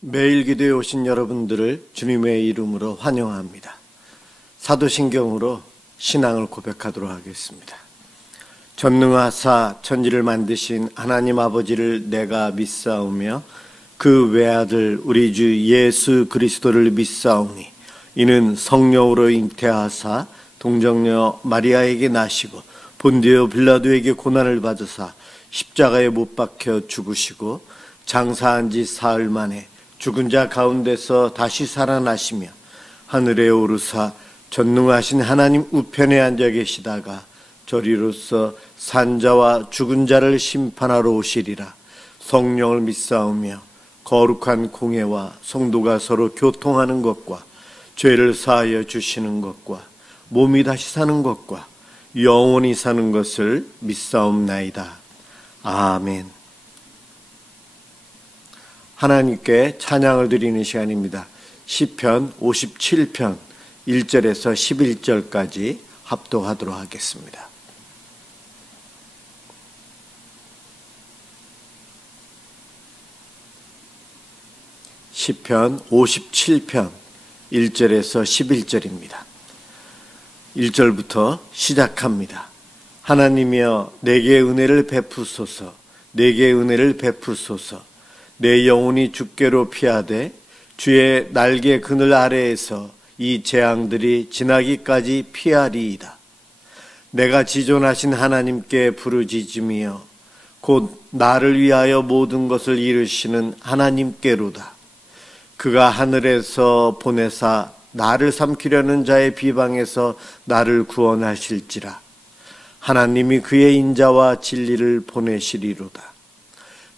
매일 기도에 오신 여러분들을 주님의 이름으로 환영합니다. 사도신경으로 신앙을 고백하도록 하겠습니다. 전능하사 천지를 만드신 하나님 아버지를 내가 믿사오며 그 외아들 우리 주 예수 그리스도를 믿사오니 이는 성령으로 잉태하사 동정녀 마리아에게 나시고 본디오 빌라도에게 고난을 받으사 십자가에 못 박혀 죽으시고 장사한 지 사흘 만에 죽은 자 가운데서 다시 살아나시며 하늘에 오르사 전능하신 하나님 우편에 앉아 계시다가 저리로서 산자와 죽은 자를 심판하러 오시리라. 성령을 믿사오며 거룩한 공회와 성도가 서로 교통하는 것과 죄를 사하여 주시는 것과 몸이 다시 사는 것과 영원히 사는 것을 믿사옵나이다. 아멘. 하나님께 찬양을 드리는 시간입니다. 시편 57편 1절에서 11절까지 합독하도록 하겠습니다. 시편 57편 1절에서 11절입니다. 1절부터 시작합니다. 하나님이여 내게 은혜를 베푸소서, 내게 은혜를 베푸소서. 내 영혼이 주께로 피하되 주의 날개 그늘 아래에서 이 재앙들이 지나기까지 피하리이다. 내가 지존하신 하나님께 부르짖으며 곧 나를 위하여 모든 것을 이루시는 하나님께로다. 그가 하늘에서 보내사 나를 삼키려는 자의 비방에서 나를 구원하실지라. 하나님이 그의 인자와 진리를 보내시리로다.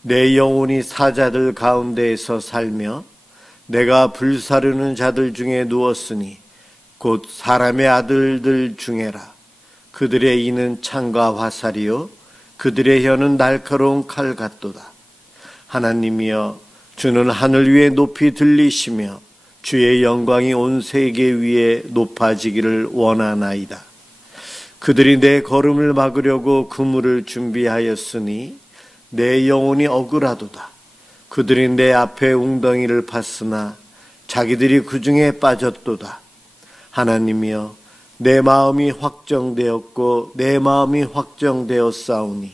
내 영혼이 사자들 가운데에서 살며 내가 불사르는 자들 중에 누웠으니 곧 사람의 아들들 중에라. 그들의 이는 창과 화살이요 그들의 혀는 날카로운 칼 같도다. 하나님이여 주는 하늘 위에 높이 들리시며 주의 영광이 온 세계 위에 높아지기를 원하나이다. 그들이 내 걸음을 막으려고 그물을 준비하였으니 내 영혼이 억울하도다. 그들이 내 앞에 웅덩이를 팠으나 자기들이 그 중에 빠졌도다. 하나님이여 내 마음이 확정되었고 내 마음이 확정되었사오니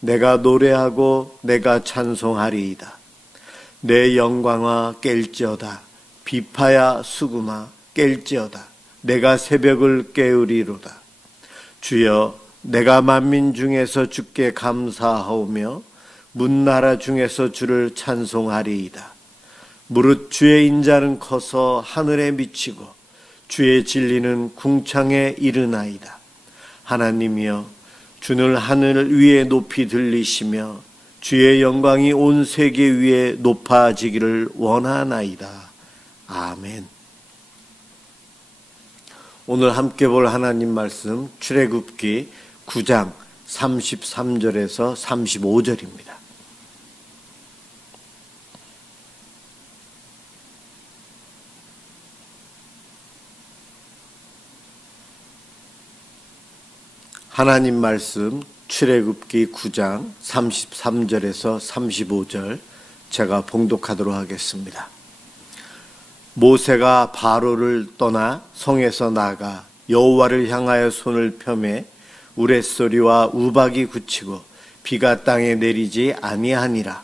내가 노래하고 내가 찬송하리이다. 내 영광아 깰지어다. 비파야 수금아 깰지어다. 내가 새벽을 깨우리로다. 주여 내가 만민 중에서 주께 감사하오며 문나라 중에서 주를 찬송하리이다. 무릇 주의 인자는 커서 하늘에 미치고 주의 진리는 궁창에 이르나이다. 하나님이여 주는 하늘 위에 높이 들리시며 주의 영광이 온 세계 위에 높아지기를 원하나이다. 아멘. 오늘 함께 볼 하나님 말씀 출애굽기 9장 33절에서 35절입니다. 하나님 말씀 출애굽기 9장 33절에서 35절 제가 봉독하도록 하겠습니다. 모세가 바로를 떠나 성에서 나가 여호와를 향하여 손을 펴매 우레소리와 우박이 그치고 비가 땅에 내리지 아니하니라.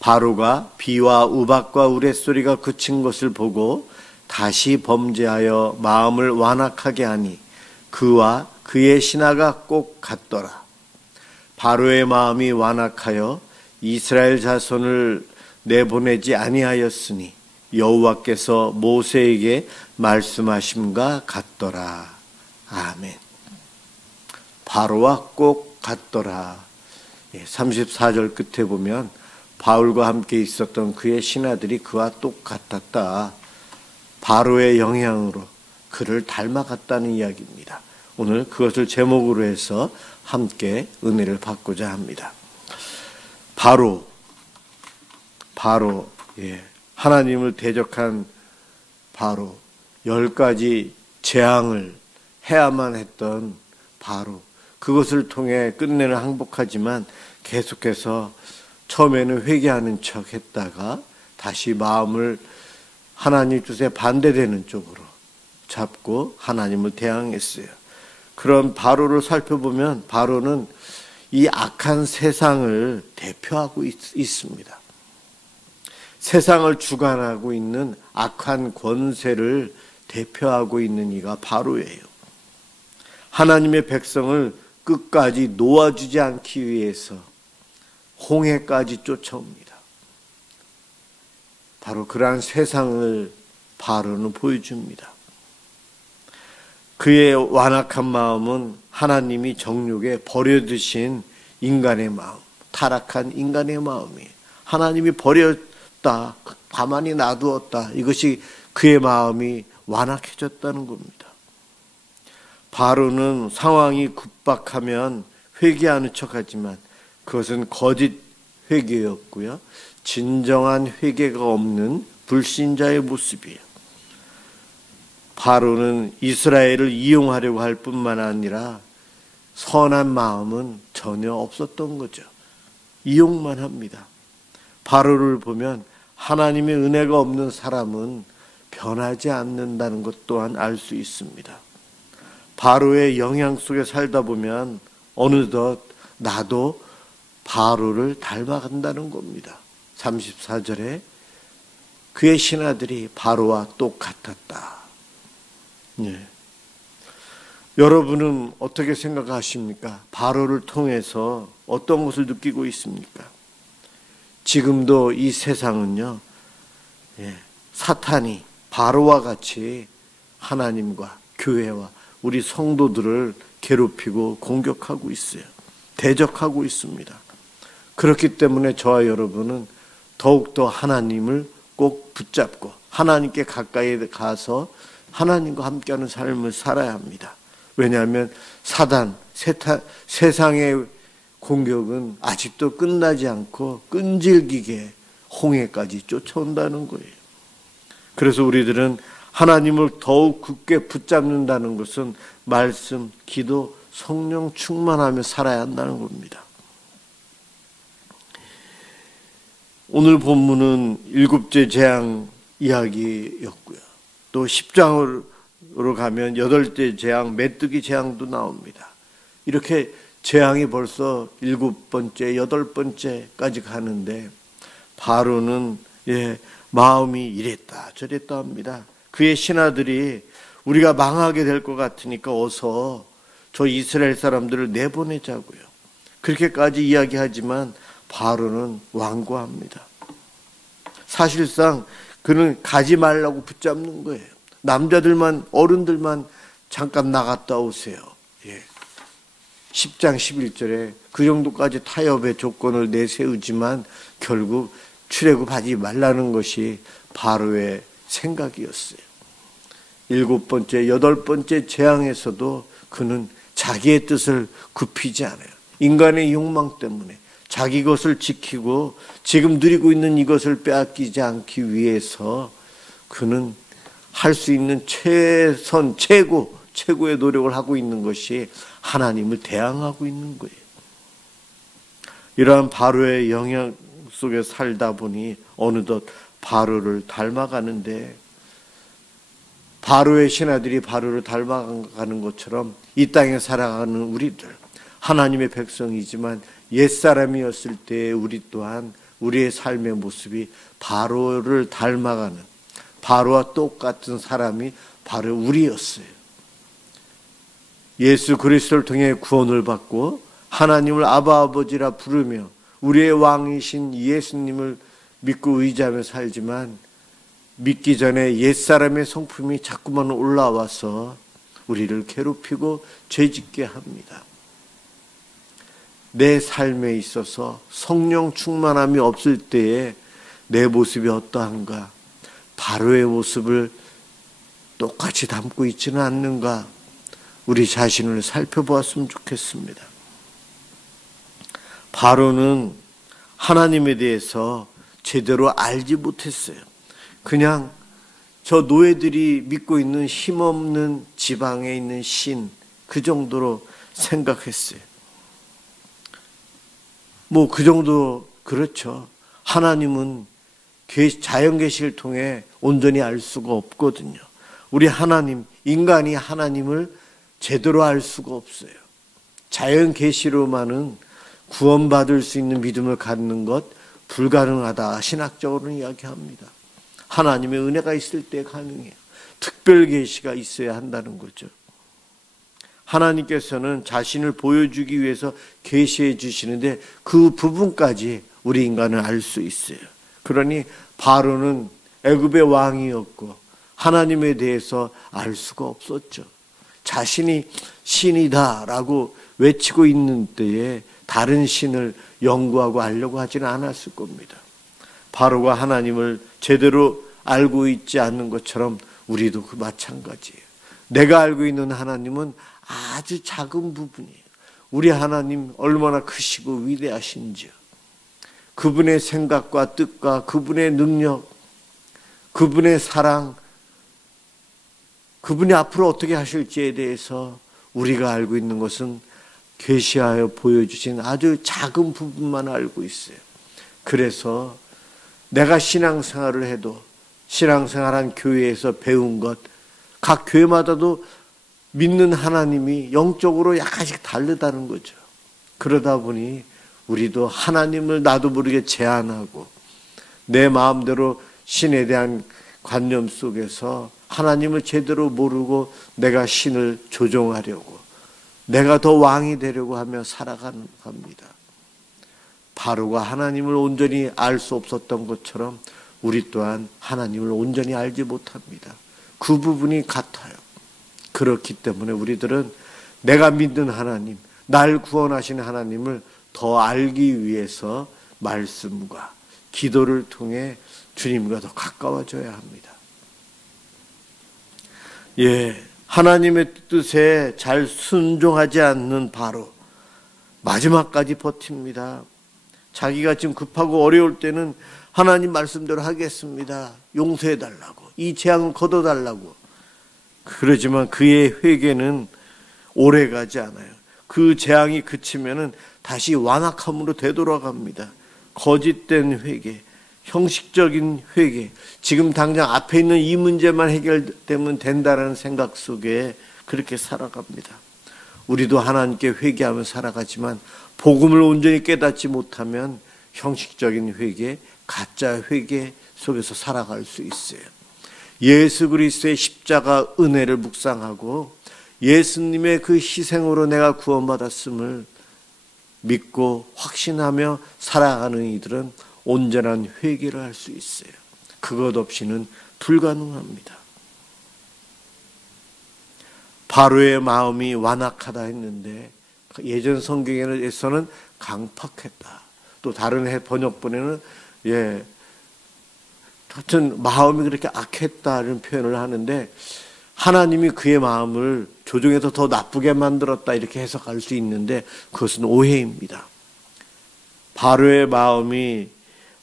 바로가 비와 우박과 우레소리가 그친 것을 보고 다시 범죄하여 마음을 완악하게 하니 그와 그의 신하가 꼭 같더라. 바로의 마음이 완악하여 이스라엘 자손을 내보내지 아니하였으니 여호와께서 모세에게 말씀하심과 같더라. 아멘. 바로와 꼭 같더라. 34절 끝에 보면 바울과 함께 있었던 그의 신하들이 그와 똑같았다. 바로의 영향으로 그를 닮아갔다는 이야기입니다. 오늘 그것을 제목으로 해서 함께 은혜를 받고자 합니다. 바로 하나님을 대적한 바로 10가지 재앙을 해야만 했던 바로 그것을 통해 끝내는 항복하지만 계속해서 처음에는 회개하는 척 했다가 다시 마음을 하나님 뜻에 반대되는 쪽으로 잡고 하나님을 대항했어요. 그런 바로를 살펴보면 바로는 이 악한 세상을 대표하고 있습니다. 세상을 주관하고 있는 악한 권세를 대표하고 있는 이가 바로예요. 하나님의 백성을 끝까지 놓아주지 않기 위해서 홍해까지 쫓아옵니다. 바로 그러한 세상을 바로는 보여줍니다. 그의 완악한 마음은 하나님이 정욕에 버려두신 인간의 마음, 타락한 인간의 마음이에요. 하나님이 버렸다, 가만히 놔두었다. 이것이 그의 마음이 완악해졌다는 겁니다. 바로는 상황이 급박하면 회개하는 척하지만 그것은 거짓 회개였고요. 진정한 회개가 없는 불신자의 모습이에요. 바로는 이스라엘을 이용하려고 할 뿐만 아니라 선한 마음은 전혀 없었던 거죠. 이용만 합니다. 바로를 보면 하나님의 은혜가 없는 사람은 변하지 않는다는 것 또한 알 수 있습니다. 바로의 영향 속에 살다 보면 어느덧 나도 바로를 닮아간다는 겁니다. 34절에 그의 신하들이 바로와 똑같았다. 예. 여러분은 어떻게 생각하십니까? 바로를 통해서 어떤 것을 느끼고 있습니까? 지금도 이 세상은요, 사탄이 바로와 같이 하나님과 교회와 우리 성도들을 괴롭히고 공격하고 있어요. 대적하고 있습니다. 그렇기 때문에 저와 여러분은 더욱더 하나님을 꼭 붙잡고 하나님께 가까이 가서 하나님과 함께하는 삶을 살아야 합니다. 왜냐하면 사단, 세상의 공격은 아직도 끝나지 않고 끈질기게 홍해까지 쫓아온다는 거예요. 그래서 우리들은 하나님을 더욱 굳게 붙잡는다는 것은 말씀, 기도, 성령 충만하며 살아야 한다는 겁니다. 오늘 본문은 7째 재앙 이야기였고요. 또 10장으로 가면 8째 재앙, 메뚜기 재앙도 나옵니다. 이렇게 재앙이 벌써 7번째, 8번째까지 가는데 바로는 마음이 이랬다 저랬다 합니다. 그의 신하들이 우리가 망하게 될 것 같으니까 어서 저 이스라엘 사람들을 내보내자고요. 그렇게까지 이야기하지만 바로는 완고합니다. 사실상 그는 가지 말라고 붙잡는 거예요. 남자들만, 어른들만 잠깐 나갔다 오세요. 10장 11절에 그 정도까지 타협의 조건을 내세우지만 결국 출애굽하지 말라는 것이 바로의 생각이었어요. 7번째, 8번째 재앙에서도 그는 자기의 뜻을 굽히지 않아요. 인간의 욕망 때문에 자기 것을 지키고 지금 누리고 있는 이것을 빼앗기지 않기 위해서 그는 할 수 있는 최고의 노력을 하고 있는 것이 하나님을 대항하고 있는 거예요. 이러한 바로의 영향 속에 살다 보니 어느덧 바로를 닮아가는데 바로의 신하들이 바로를 닮아가는 것처럼 이 땅에 살아가는 우리들, 하나님의 백성이지만 옛사람이었을 때 우리 또한 우리의 삶의 모습이 바로를 닮아가는, 바로와 똑같은 사람이 바로 우리였어요. 예수 그리스도를 통해 구원을 받고 하나님을 아바 아버지라 부르며 우리의 왕이신 예수님을 믿고 의지하며 살지만 믿기 전에 옛사람의 성품이 자꾸만 올라와서 우리를 괴롭히고 죄짓게 합니다. 내 삶에 있어서 성령 충만함이 없을 때에 내 모습이 어떠한가? 바로의 모습을 똑같이 담고 있지는 않는가? 우리 자신을 살펴보았으면 좋겠습니다. 바로는 하나님에 대해서 제대로 알지 못했어요. 그냥 저 노예들이 믿고 있는 힘없는 지방에 있는 신, 그 정도로 생각했어요. 그 정도 그렇죠. 하나님은 자연 계시를 통해 온전히 알 수가 없거든요. 우리 하나님, 인간이 하나님을 제대로 알 수가 없어요. 자연 계시로만은 구원받을 수 있는 믿음을 갖는 것 불가능하다. 신학적으로는 이야기합니다. 하나님의 은혜가 있을 때 가능해요. 특별 계시가 있어야 한다는 거죠. 하나님께서는 자신을 보여주기 위해서 계시해 주시는데 그 부분까지 우리 인간은 알 수 있어요. 그러니 바로는 애굽의 왕이었고 하나님에 대해서 알 수가 없었죠. 자신이 신이다라고 외치고 있는 때에 다른 신을 연구하고 알려고 하지는 않았을 겁니다. 바로가 하나님을 제대로 알고 있지 않는 것처럼 우리도 그 마찬가지예요. 내가 알고 있는 하나님은 아주 작은 부분이에요. 우리 하나님 얼마나 크시고 위대하신지요. 그분의 생각과 뜻과 그분의 능력, 그분의 사랑, 그분이 앞으로 어떻게 하실지에 대해서 우리가 알고 있는 것은 계시하여 보여주신 아주 작은 부분만 알고 있어요. 그래서 내가 신앙생활을 해도 신앙생활한 교회에서 배운 것, 각 교회마다도 믿는 하나님이 영적으로 약간씩 다르다는 거죠. 그러다 보니 우리도 하나님을 나도 모르게 제한하고 내 마음대로 신에 대한 관념 속에서 하나님을 제대로 모르고 내가 신을 조종하려고 내가 더 왕이 되려고 하며 살아가는 겁니다. 바로가 하나님을 온전히 알 수 없었던 것처럼 우리 또한 하나님을 온전히 알지 못합니다. 그 부분이 같아요. 그렇기 때문에 우리들은 내가 믿는 하나님, 날 구원하신 하나님을 더 알기 위해서 말씀과 기도를 통해 주님과 더 가까워져야 합니다. 하나님의 뜻에 잘 순종하지 않는 바로 마지막까지 버팁니다. 자기가 지금 급하고 어려울 때는 하나님 말씀대로 하겠습니다. 용서해달라고, 이 재앙을 걷어달라고. 그러지만 그의 회개는 오래가지 않아요. 그 재앙이 그치면은 다시 완악함으로 되돌아갑니다. 거짓된 회개, 형식적인 회개, 지금 당장 앞에 있는 이 문제만 해결되면 된다는 생각 속에 그렇게 살아갑니다. 우리도 하나님께 회개하며 살아가지만 복음을 온전히 깨닫지 못하면 형식적인 회개, 가짜 회개 속에서 살아갈 수 있어요. 예수 그리스도의 십자가 은혜를 묵상하고 예수님의 그 희생으로 내가 구원받았음을 믿고 확신하며 살아가는 이들은 온전한 회개를 할 수 있어요. 그것 없이는 불가능합니다. 바로의 마음이 완악하다 했는데 예전 성경에서는 강팍했다. 또 다른 번역본에는 하여튼 마음이 그렇게 악했다는 표현을 하는데 하나님이 그의 마음을 조종해서 더 나쁘게 만들었다 이렇게 해석할 수 있는데 그것은 오해입니다. 바로의 마음이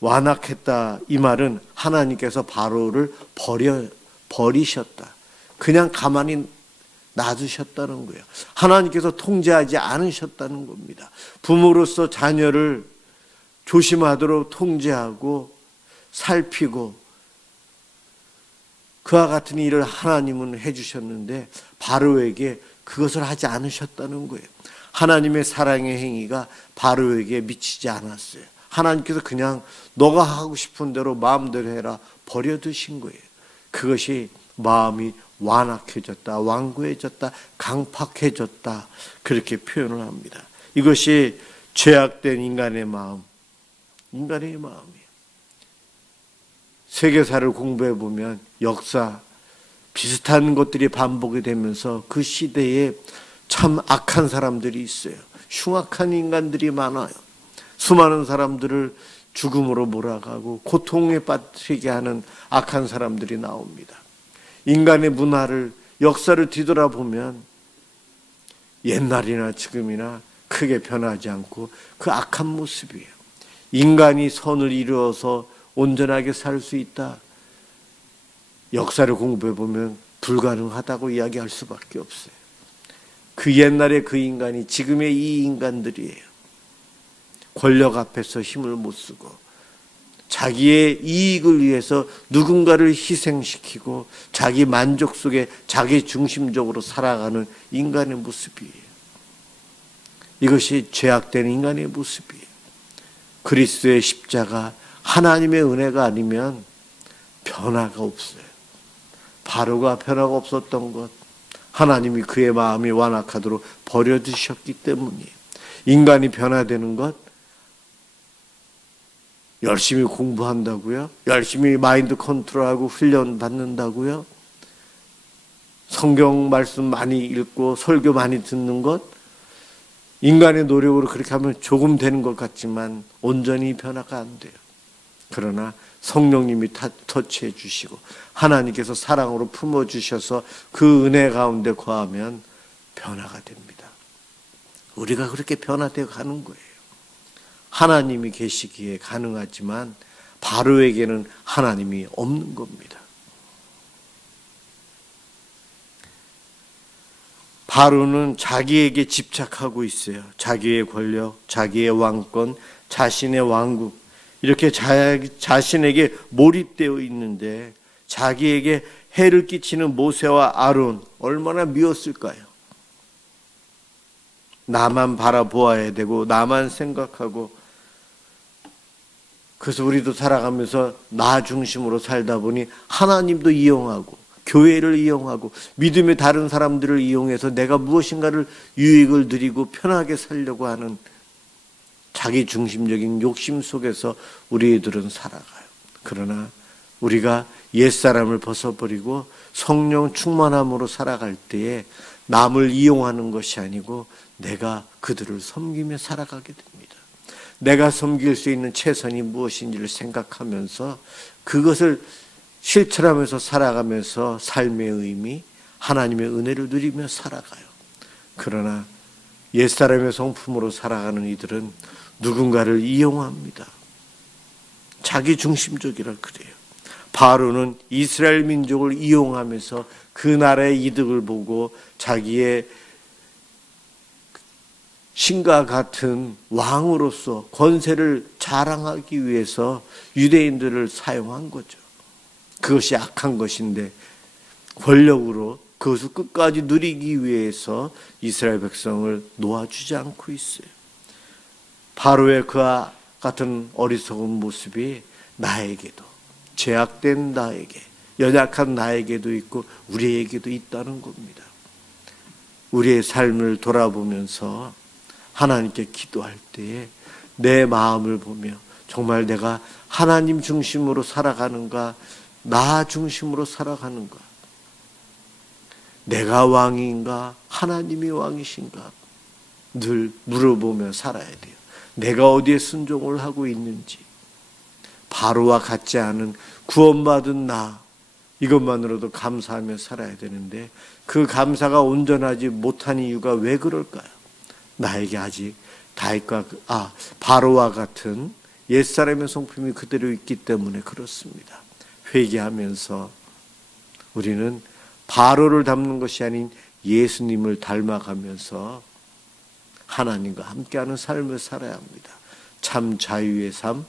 완악했다 이 말은 하나님께서 바로를 버리셨다. 그냥 가만히 놔두셨다는 거예요. 하나님께서 통제하지 않으셨다는 겁니다. 부모로서 자녀를 조심하도록 통제하고 살피고 그와 같은 일을 하나님은 해주셨는데 바로에게 그것을 하지 않으셨다는 거예요. 하나님의 사랑의 행위가 바로에게 미치지 않았어요. 하나님께서 그냥 너가 하고 싶은 대로 마음대로 해라 버려두신 거예요. 그것이 마음이 완악해졌다, 완고해졌다, 강팍해졌다 그렇게 표현을 합니다. 이것이 죄악된 인간의 마음, 인간의 마음이에요. 세계사를 공부해 보면 역사 비슷한 것들이 반복이 되면서 그 시대에 참 악한 사람들이 있어요. 흉악한 인간들이 많아요. 수많은 사람들을 죽음으로 몰아가고 고통에 빠뜨리게 하는 악한 사람들이 나옵니다. 인간의 문화를 역사를 뒤돌아보면 옛날이나 지금이나 크게 변하지 않고 그 악한 모습이에요. 인간이 선을 이루어서 온전하게 살 수 있다. 역사를 공부해보면 불가능하다고 이야기할 수밖에 없어요. 그 옛날의 그 인간이 지금의 이 인간들이에요. 권력 앞에서 힘을 못 쓰고 자기의 이익을 위해서 누군가를 희생시키고 자기 만족 속에 자기 중심적으로 살아가는 인간의 모습이에요. 이것이 죄악된 인간의 모습이에요. 그리스도의 십자가, 하나님의 은혜가 아니면 변화가 없어요. 바로가 변화가 없었던 것, 하나님이 그의 마음이 완악하도록 버려두셨기 때문이에요. 인간이 변화되는 것, 열심히 공부한다고요? 열심히 마인드 컨트롤하고 훈련 받는다고요? 성경 말씀 많이 읽고 설교 많이 듣는 것, 인간의 노력으로 그렇게 하면 조금 되는 것 같지만 온전히 변화가 안 돼요. 그러나 성령님이 터치해 주시고 하나님께서 사랑으로 품어주셔서 그 은혜 가운데 거하면 변화가 됩니다. 우리가 그렇게 변화되어 가는 거예요. 하나님이 계시기에 가능하지만 바로에게는 하나님이 없는 겁니다. 바로는 자기에게 집착하고 있어요. 자기의 권력, 자기의 왕권, 자신의 왕국, 이렇게 자신에게 몰입되어 있는데 자기에게 해를 끼치는 모세와 아론 얼마나 미웠을까요? 나만 바라보아야 되고 나만 생각하고, 그래서 우리도 살아가면서 나 중심으로 살다 보니 하나님도 이용하고 교회를 이용하고 믿음의 다른 사람들을 이용해서 내가 무엇인가를 유익을 드리고 편하게 살려고 하는 자기 중심적인 욕심 속에서 우리들은 살아가요. 그러나 우리가 옛사람을 벗어버리고 성령 충만함으로 살아갈 때에 남을 이용하는 것이 아니고 내가 그들을 섬기며 살아가게 됩니다. 내가 섬길 수 있는 최선이 무엇인지를 생각하면서 그것을 실천하면서 살아가면서 삶의 의미, 하나님의 은혜를 누리며 살아가요. 그러나 옛사람의 성품으로 살아가는 이들은 누군가를 이용합니다. 자기 중심적이라 그래요. 바로는 이스라엘 민족을 이용하면서 그 나라의 이득을 보고 자기의 신과 같은 왕으로서 권세를 자랑하기 위해서 유대인들을 사용한 거죠. 그것이 악한 것인데 권력으로 그것을 끝까지 누리기 위해서 이스라엘 백성을 놓아주지 않고 있어요. 바로의 그와 같은 어리석은 모습이 나에게도, 죄악된 나에게, 연약한 나에게도 있고 우리에게도 있다는 겁니다. 우리의 삶을 돌아보면서 하나님께 기도할 때에 내 마음을 보며 정말 내가 하나님 중심으로 살아가는가, 나 중심으로 살아가는가, 내가 왕인가 하나님이 왕이신가 늘 물어보며 살아야 돼요. 내가 어디에 순종을 하고 있는지, 바로와 같지 않은 구원받은 나, 이것만으로도 감사하며 살아야 되는데 그 감사가 온전하지 못한 이유가 왜 그럴까요? 나에게 아직 바로와 같은 옛사람의 성품이 그대로 있기 때문에 그렇습니다. 회개하면서 우리는 바로를 닮는 것이 아닌 예수님을 닮아가면서 하나님과 함께하는 삶을 살아야 합니다. 참 자유의 삶,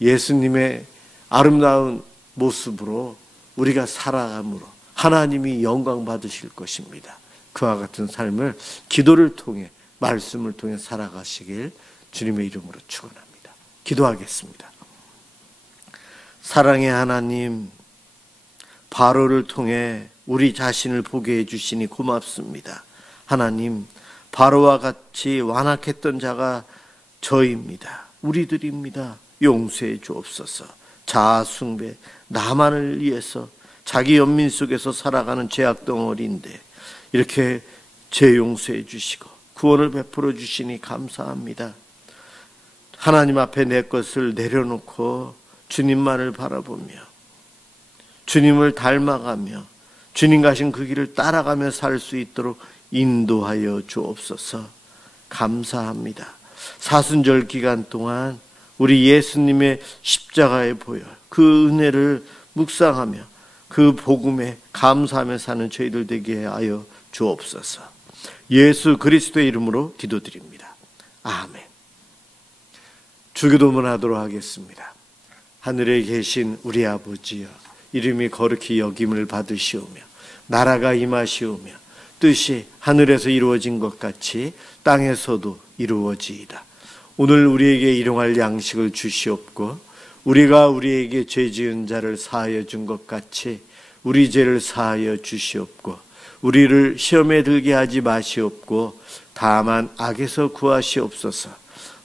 예수님의 아름다운 모습으로 우리가 살아감으로 하나님이 영광 받으실 것입니다. 그와 같은 삶을 기도를 통해, 말씀을 통해 살아가시길 주님의 이름으로 축원합니다. 기도하겠습니다. 사랑의 하나님, 바로를 통해 우리 자신을 보게 해주시니 고맙습니다. 하나님, 바로와 같이 완악했던 자가 저입니다. 우리들입니다. 용서해 주옵소서. 자아 숭배, 나만을 위해서 자기 연민 속에서 살아가는 죄악 덩어리인데 이렇게 죄 용서해 주시고 구원을 베풀어 주시니 감사합니다. 하나님 앞에 내 것을 내려놓고 주님만을 바라보며 주님을 닮아가며 주님 가신 그 길을 따라가며 살 수 있도록 인도하여 주옵소서. 감사합니다. 사순절 기간 동안 우리 예수님의 십자가의 보혈, 그 은혜를 묵상하며 그 복음에 감사하며 사는 저희들 되게 하여 주옵소서. 예수 그리스도의 이름으로 기도드립니다. 아멘. 주기도문 하도록 하겠습니다. 하늘에 계신 우리 아버지여, 이름이 거룩히 여김을 받으시오며 나라가 임하시오며 뜻이 하늘에서 이루어진 것 같이 땅에서도 이루어지이다. 오늘 우리에게 일용할 양식을 주시옵고 우리가 우리에게 죄 지은 자를 사하여 준 것 같이 우리 죄를 사하여 주시옵고 우리를 시험에 들게 하지 마시옵고 다만 악에서 구하시옵소서.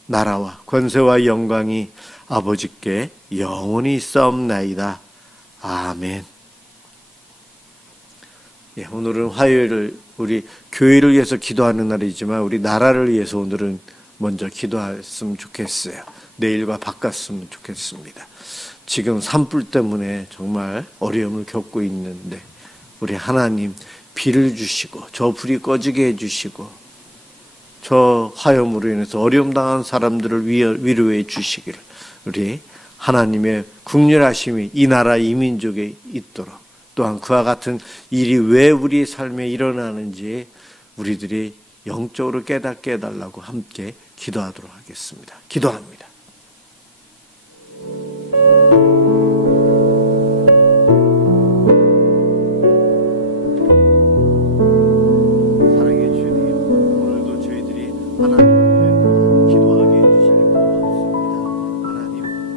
나라와 권세와 영광이 아버지께 영원히 있사옵나이다. 아멘. 예, 오늘은 화요일을 우리 교회를 위해서 기도하는 날이지만 우리 나라를 위해서 오늘은 먼저 기도했으면 좋겠어요. 내일과 바꿨으면 좋겠습니다. 지금 산불 때문에 정말 어려움을 겪고 있는데 우리 하나님 비를 주시고 저 불이 꺼지게 해주시고 저 화염으로 인해서 어려움 당한 사람들을 위로해 주시기를 우리 하나님의 국률하심이 이 나라 이 민족에 있도록 또한 그와 같은 일이 왜 우리 삶에 일어나는지 우리들이 영적으로 깨닫게 해달라고 함께 기도하도록 하겠습니다. 기도합니다. 사랑의 주님, 오늘도 저희들이 하나님 앞에 기도하게 해주시니 고맙습니다. 하나님,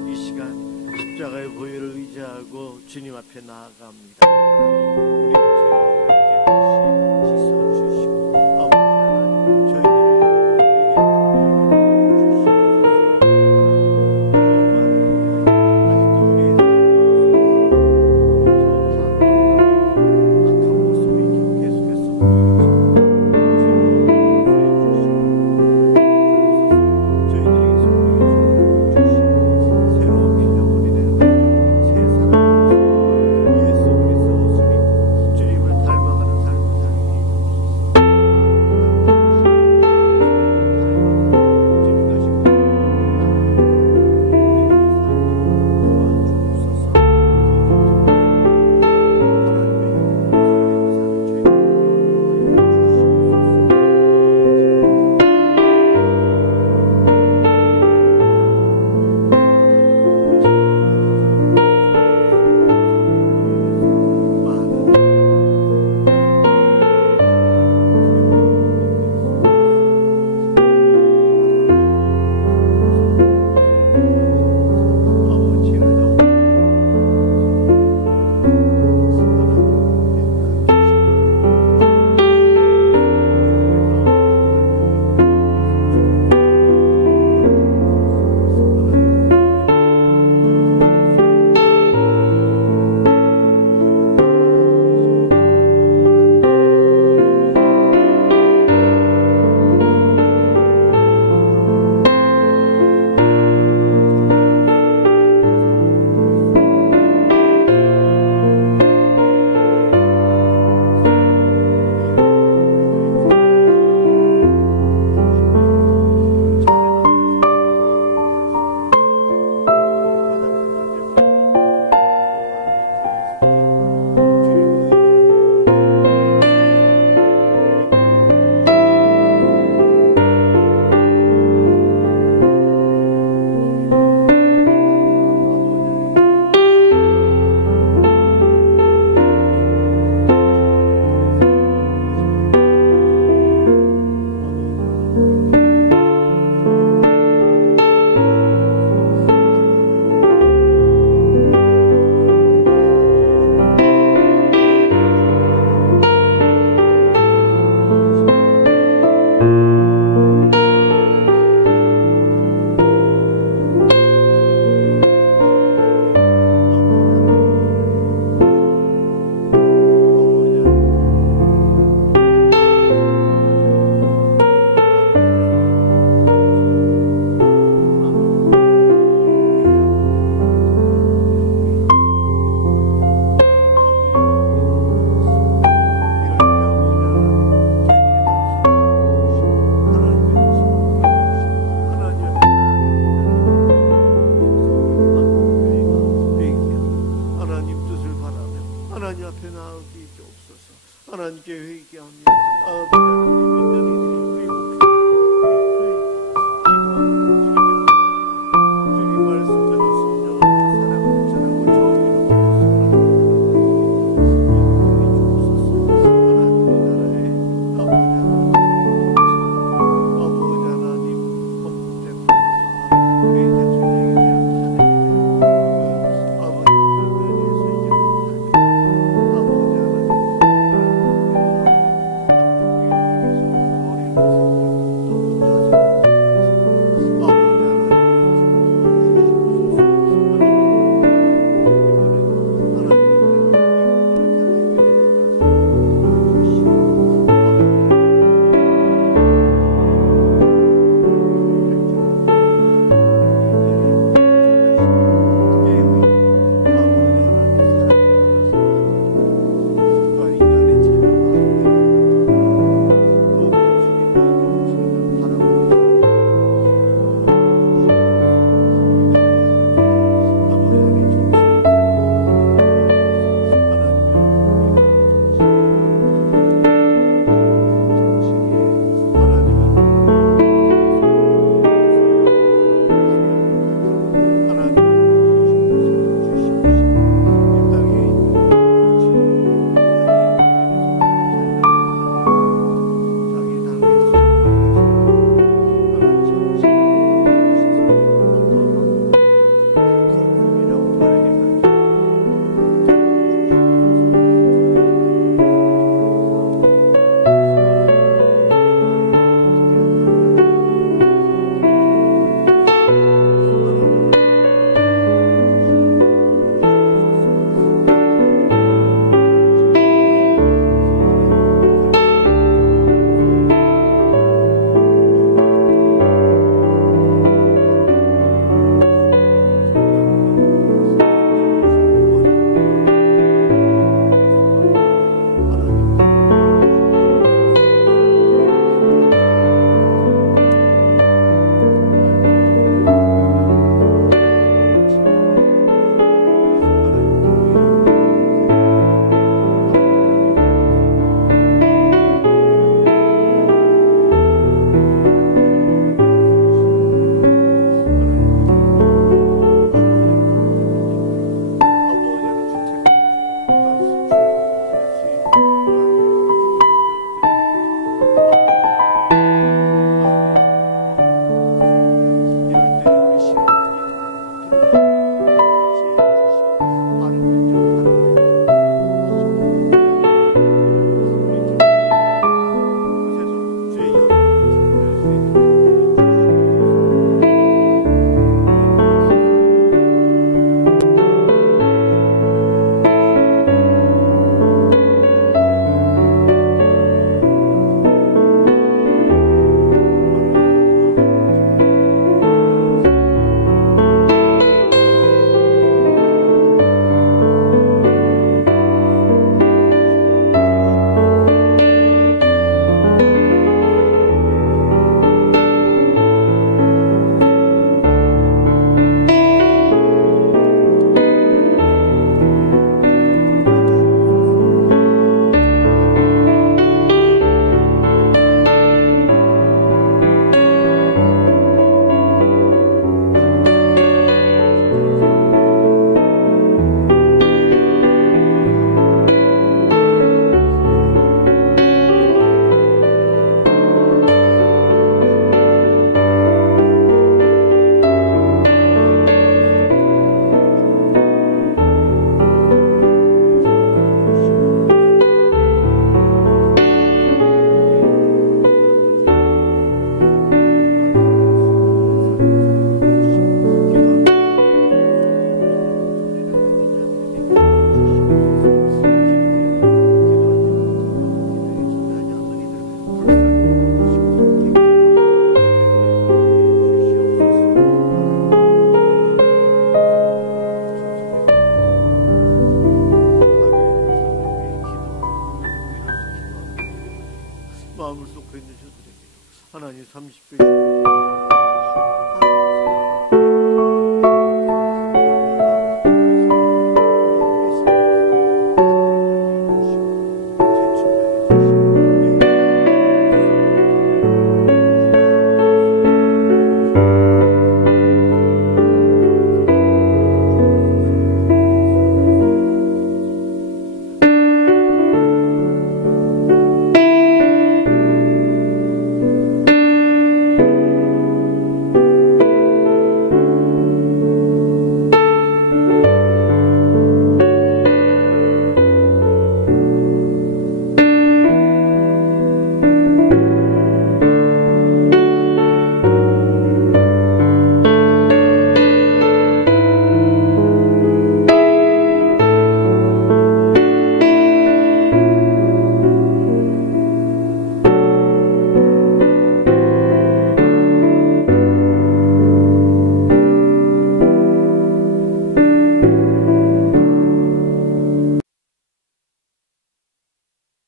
이 시간 십자가의 보혈을 의지하고 주님 앞에 나아갑니다. 하나님, 우리의 죄를 깨끗이